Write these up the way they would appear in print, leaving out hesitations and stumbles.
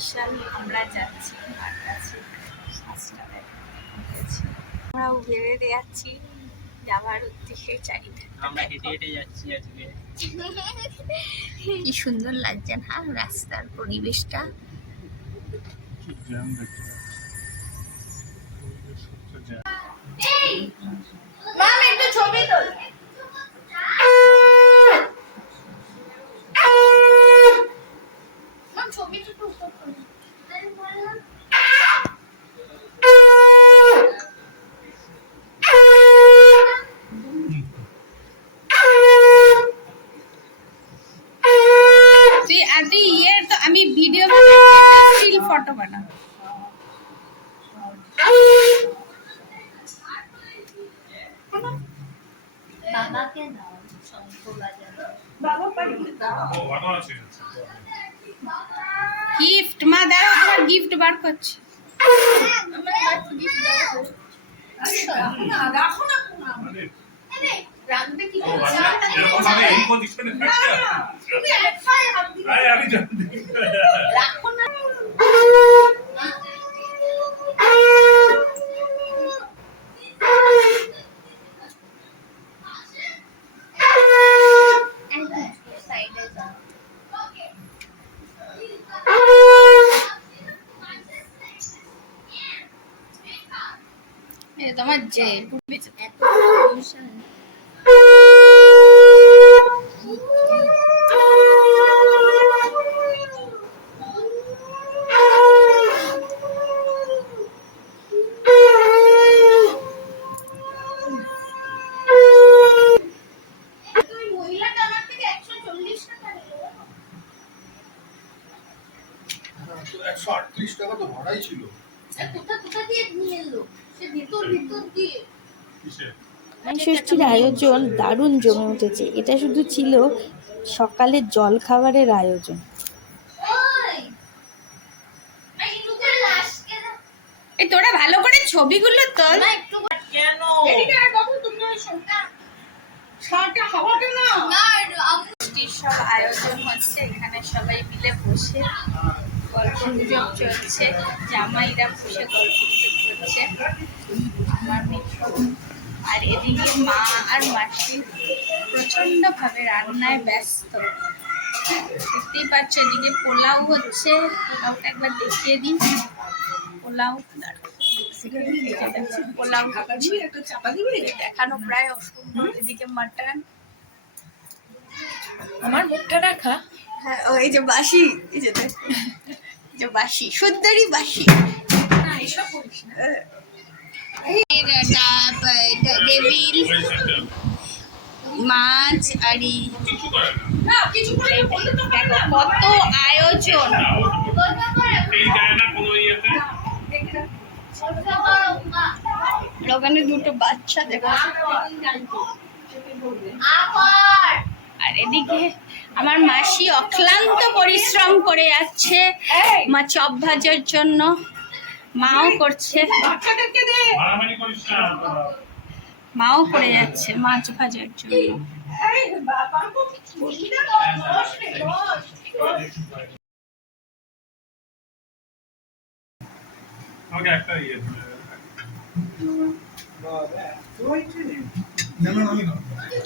Special আমরা যাচ্ছি মার কাছে। আমরাও বেরিয়ে যাচ্ছি যাওয়ার উদ্দেশ্যে চাইতে। আমরা হেঁটে হেঁটে যাচ্ছি আজকে। কি সুন্দর লাগছে না রাস্তার পরিবেশটা। ছবি তোল। আমি ভিডিও স্টিল ফটো বানাবো। বাবাকে দাও শঙ্খ বাজানো। গিফট মা দাঁড়াও, তোমার গিফট বার করছি। রাখো না রাখবে কি রাখো না। তোমার যে টাকা তো ভাড়াই ছিল। ষষ্ঠীর আয়োজন দারুণ জমে উঠেছে। এটা শুধু ছিল সকালের জল খাবারের আয়োজন। এই তোরা ভালো করে ছবিগুলো তোল। কেন সব আয়োজন হচ্ছে, এখানে সবাই মিলে বসে গল্প গুজব চলছে, জামাইরা বসে গল্প গুজব করছে। আমার মেয়ে আর এদিকে মা আর মাসি প্রচন্ড ভাবে রান্নায় ব্যস্ত। দেখতেই পাচ্ছ এদিকে পোলাও হচ্ছে, পোলাওটা একবার দেখিয়ে দিই। পোলাও পোলাও দেখানো প্রায় অসম্ভব। এদিকে মাটন, আমার মুখটা দেখা। হ্যাঁ ও এই যে বাসি, এই যে যে বাসি সুন্দরী বাসি। না এসব করিস না। টেবিল মাছ আর কত আয়োজন। ওখানে দুটো বাচ্চা দেখো। আর এদিকে আমার মাসি অক্লান্ত পরিশ্রম করে যাচ্ছে মা চপ ভাজার জন্য, মাও করছে, মাও করে যাচ্ছে মাছ ভাজার জন্য।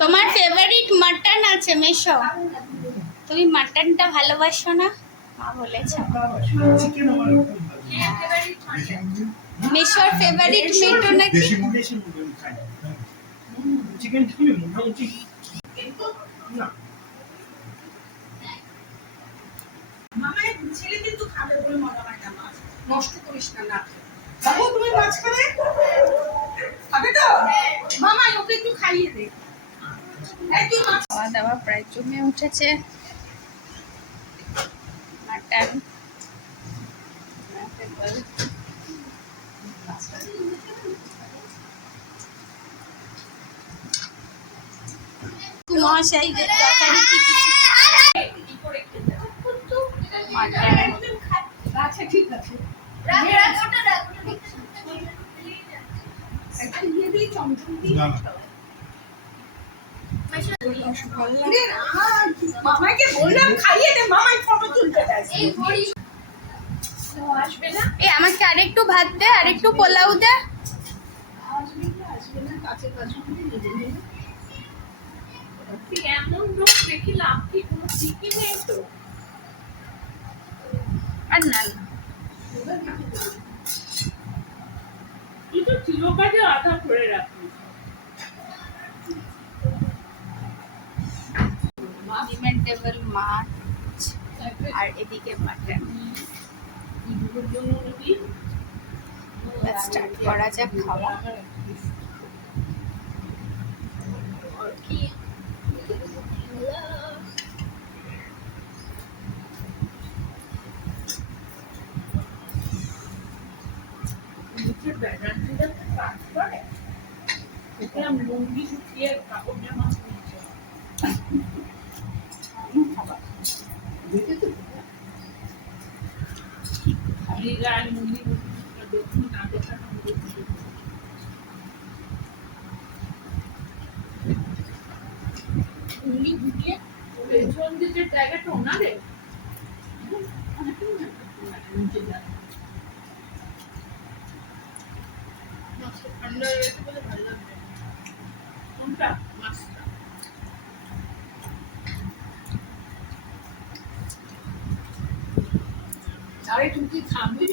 তোমার ফেভারিট মাটন আছে মেশো, তুমি মাটনটা ভালোবাসো না? মা বলেছে মেশোর ফেভারিট মিটু নাকি? ছেলে কিন্তু খাবে বলে মনে হয় না, মাছ নষ্ট করিস না। না বাবু তুমি মাছ খাবে? খাবে তো মামা, ওকে একটু খাইয়ে দে। খাওয়া দাওয়া প্রায় জমে উঠেছে। মাটন মহাশাইদের যথারীতি আচ্ছা ঠিক আছে। মামাকে বললাম খাইয়ে দে, মামাই ফটো তুলতে দেয়। আসবে না এই আমাকে আরেকটু ভাত দে, আরেকটু পোলাও দে। এমন লোক দেখি লাভ কি কোনো ঠিকই নেই তো আর না না। তুই তো চিরকাজে আধা করে রাখিস ডিমের টেবিল মাছ আর এদিকে মাটন। স্টার্ট করা যাক খাওয়া। লুঙ্গি শুকিয়ে কাপড় জামা কিনছে গায়ে লুঙ্গি দেখুন না দেখা লুঙ্গি গুটিয়ে পেছন দিকে জায়গাটা ওনারে নিচে যায় ঠান্ডা হয়ে গেছে বলে ভালো লাগবে। কোনটা মাছটা আরে তুই কি থামবি